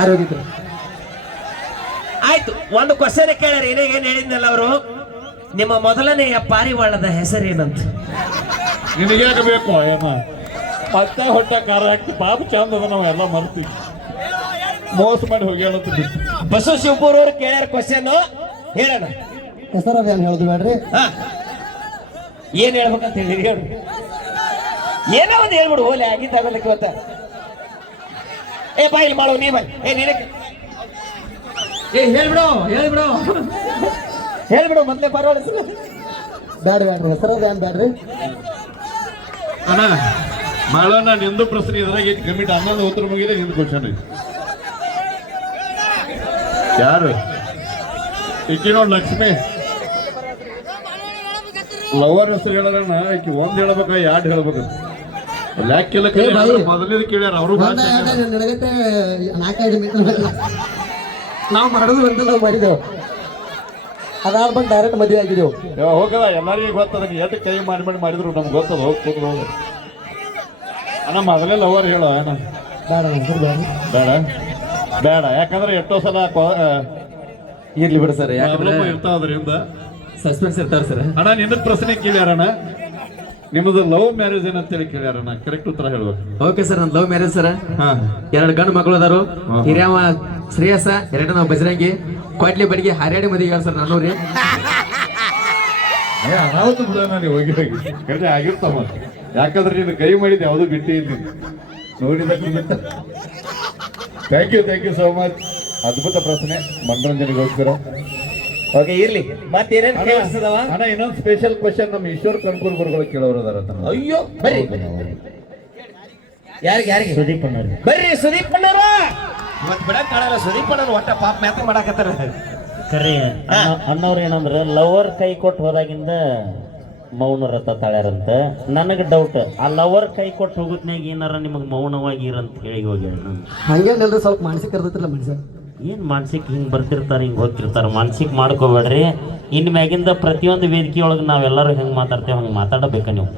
ಯಾರು ಹೋಗಿದ್ರು ಆಯ್ತು ಒಂದು ಕ್ವಶನ್ ಕೇಳ್ಯಾರ ಏನೇ ಏನ್ ಹೇಳಿದ್ನಲ್ಲ ಅವರು? ನಿಮ್ಮ ಮೊದಲನೆಯ ಪಾರಿವಾಳದ ಹೆಸರೇನಂತ? ನಿನಗ್ಯಾಕೆ ಬೇಕು ಏನ ಮತ್ತೆ ಹೊಟ್ಟೆ ಕಾರ ಹಾಕಿ ಪಾಪ ಚಂದ ಅದ ನಾವು ಎಲ್ಲ ಮರ್ತೀವಿ ಮೋಸ ಮಾಡಿ ಹೋಗಿ ಹೇಳತ್ತ ಬಸವ ಶಿವಪುರ ಅವ್ರು ಕೇಳ್ಯಾರ ಕ್ವಶನ್ ಹೇಳೋಣ. ಹೆಸರು ಅದೇನು ಹೇಳುದು ಬೇಡ್ರಿ? ಹಾ. ಏನ್ ಹೇಳ್ಬೇಕಂತ ಹೇಳಿ ಹೇಳಿ ಏನೋ ಒಂದು ಹೇಳ್ಬಿಡು ಹೋಲಿ ಆಗಿದ್ದಾಗಲಿಕ್ಕೆ ಇವತ್ತ ಏ ಬಾ ಇಲ್ಲಿ ಮಾಡು ನೀ ಬಾಯ್ ಏ ನಿನಗೆ ಏ ಹೇಳ್ಬಿಡು ಹೇಳ್ಬಿಡು. ಹೇಳ್ಬಿಡು ಮೊದ್ಲೇ ಪರವಾಗಿಲ್ಲ. ಬ್ಯಾಡ ಬ್ಯಾಡ್ರಿ ಹೆಸರು ಅದೇನು ಬ್ಯಾಡ್ರಿ. ಅಣ್ಣ ಮಾಡೋಣ ನಿಂದು ಪ್ರಶ್ನೆ ಇದ್ರಾಗ ಐತಿ ಕಮಿಟ್ ಅನ್ನೋದು ಉತ್ತರ ಮುಗಿದೆ ನಿಂದು ಕ್ವಶನ್ ಐತಿ. ಯಾರು? ಈಕಿ ನೋಡ್ ಲಕ್ಷ್ಮಿ. ಲವರ್ ಹೆಸರು ಹೇಳೋಣ ಈಕಿ ಒಂದ್ ಹೇಳ್ಬೇಕ ಎರಡು ಹೇಳ್ಬೇಕು? ಲ್ಯಾಕಿಲ್ಲ ಏ ಬಾಯಿ. ಕೇಳ್ಯಾರ ಅವರು ಒಂದ ನಡಗತ್ತೆ ನಾಲ್ಕೈದು ಮೀಟರ್ ನಾವು ಮಾಡೋದು ಒಂದು ನಾವು ಮಾಡಿದೆವು. ಅದಾದ್ಮೇಲೆ ಡೈರೆಕ್ಟ್ ಮದುವೆ ಆಗಿದೆವು. ಹೋಗದ ಎಲ್ಲರಿಗೂ ಗೊತ್ತದ ನೀ ಎಷ್ಟು ಕೈ ಮಾಡಿ ಮಾಡಿ ಮಾಡಿದ್ರು ನಮ್ಗೆ ಗೊತ್ತದ ಹೋಗಿ ಕೂತ್ರು ಹೋಗ. ಅಣ್ಣ ಮೊದಲೇ ಲವರ್ ಹೇಳು ಅಣ್ಣ. ಬೇಡ ಬೇಡ ಬೇಡ. ಬೇಡ? ಯಾಕಂದ್ರೆ ಎಷ್ಟೋ ಸಲ ಕೊ- ಆ, ಇರ್ಲಿ ಬಿಡು ಸರ್ ಯಾಕಂದ್ರೆ problem ಇರ್ತಾವ ಅದರಿಂದ ಸಸ್ಪೆನ್ಸ್ ಇರ್ತಾರೆ ಸರ್. ಅಣ್ಣ ನಿನ್ನ ಪ್ರಶ್ನೆ ಕೇಳ್ಯಾರಣ್ಣ ನಿಮ್ಮದು ಲವ್ ಮ್ಯಾರೇಜ್ ಏನಂತೇಳಿ ನಾ ಕರೆಕ್ಟ್ ಉತ್ತರ ಹೇಳ್ಬೇಕು. ಓಕೆ ಸರ್ ನನ್ನ ಲವ್ ಮ್ಯಾರೇಜ್ ಸರ್ ಹಾ. ಎರಡು ಗಂಡು ಮಕ್ಕಳು ಅದಾರು. ಹಿರಿಯವ ಶ್ರೇಯಸ ಎರಡು ನಾವು ಬಜರಂಗಿ. ಕೊಟ್ಲಿ ಬಡಿಗೆ ಹಾರ್ಯಾಡಿ ಮದುವೆ ಸರ್ ನಾನು ರೀ ಏ ಅನಾಹುತ ಬಿಡೋಣ ನೀವು ಹೋಗಿ. ಆಗಿರ್ತಾವ ಯಾಕಂದ್ರೆ ನೀನು ಕೈ ಮಾಡಿದ್ದು ಯಾವುದು ಬಿಟ್ಟಿ ಇದ್ದೀನಿ ನೋಡಿದ thank you thank you so much ಅದ್ಭುತ ಪ್ರಶ್ನೆ. ಮನರಂಜನೆಗೋಸ್ಕರ ಓಕೆ ಇರ್ಲಿ. ಮತ್ತೆ ಏನೇನು ಕೇಳಿಸ್ತದವ? ಅಣ್ಣ ಇನ್ನೊಂದು ಸ್ಪೆಷಲ್ ಕ್ವಶನ್ ನಮ್ಮ ಈಶ್ವರ್ ಕನ್ಕೂರ್ ಗುರುಗಳು ಕೇಳೋರು ಅದಾರ ಅಯ್ಯೋ ಬರ್ರಿ. ಯಾರಿಗೆ ಯಾರಿಗೆ? ಸುದೀಪ್ ಅಣ್ಣವ್ರಿ ಬರ್ರಿ ಸುದೀಪ್ ಅಣ್ಣರ. ಇವತ್ತು ಬಿಡಕ್ ಕಾಣಲ್ಲ ಸುದೀಪ್ ಅಣ್ಣನ ಒಟ್ಟ ಪಾಪ ಮ್ಯಾತ ಮಾಡಾಕತ್ತಾರ. ಕರೆ ಅಣ್ಣವ್ರು ಏನಂದ್ರೆ ಲವರ್ ಕೈ ಕೊಟ್ಟು ಹೋದಾಗಿಂದ ಮೌನ ರಥ ತಾಳ್ಯಾರಂತ. ನನಗೆ ಡೌಟ್ ಆ ಲವರ್ ಕೈ ಕೊಟ್ಟು ಹೋಗುತ್ನ್ಯಾಗ ಏನಾರ ನಿಮಗೆ ಮೌನವಾಗಿ ಇರಂತ ಹೇಳಿ ಹೋಗಿ ಹಂಗೇನಿಲ್ರಿ ಸ್ವಲ್ಪ ಮಾನಸಿಕ ಇರ್ತೈತಿಲ್ಲ ಮನುಷ್ಯ. ಏನು ಮಾನಸಿಕ ಹಿಂಗೆ ಬರ್ತಿರ್ತಾರೆ ಹಿಂಗೆ ಹೋಗ್ತಿರ್ತಾರೆ? ಮಾನಸಿಕ ಮಾಡ್ಕೋಬೇಡ್ರಿ. ಇನ್ನು ಮ್ಯಾಗಿಂದ ಪ್ರತಿಯೊಂದು ವೇದಿಕೆಯೊಳಗೆ ನಾವೆಲ್ಲರೂ ಹೆಂಗೆ ಮಾತಾಡ್ತೇವೆ ಹಂಗೆ ಮಾತಾಡಬೇಕು ನೀವು.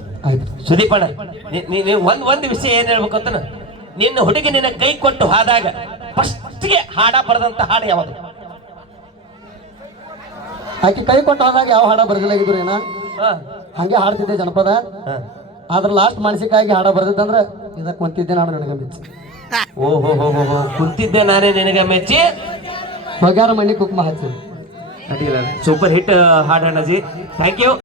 ಸುದೀಪ ಅಣ್ಣ ನೀ- ನೀ- ನೀ ಒಂದ್ ಒಂದ್ ವಿಷಯ ಏನು ಹೇಳ್ಬೇಕು ಅಂತ ನಿನ್ನ ಹುಡುಗಿ ನಿನ್ನ ಕೈ ಕೊಟ್ಟು ಹಾದಾಗ ಫಸ್ಟ್ಗೆ ಹಾಡ ಬರೆದಂತ ಹಾಡು ಯಾವುದು? ಆಕೆ ಕೈ ಕೊಟ್ಟು ಹೋದಾಗ ಯಾವ ಹಾಡ ಬರ್ದಿಲ್ಲಾಗಿದ್ರು ಏನ? ಹಂಗೆ ಹಾಡ್ತಿದ್ದೆ ಜನಪದ. ಆದ್ರೆ ಆದ್ರ ಲಾಸ್ಟ್ ಮಾನಸಿಕ ಆಗಿ ಹಾಡ ಬರ್ದಿತ್ತಂದ್ರೆ ಇದಕ್ಕೆ ಕುಂತಿದ್ದೆ ನಾನು ನನಗೆ ಮೆಚ್ಚಿ ಓ ಹೋ ಹೋ ಹೋ ಹೋ. ಕುಂತಿದ್ದೆ ನಾನೇ ನಿನಗೆ ಮೆಚ್ಚಿ ಹೊಗ್ಯಾರ ಮಣ್ಣಿ ಕುಕ್ಮ ಹಚ್ಚಿ ಸೂಪರ್ ಹಿಟ್ ಹಾಡು ಅಣ್ಣಜಿ ಥ್ಯಾಂಕ್ ಯು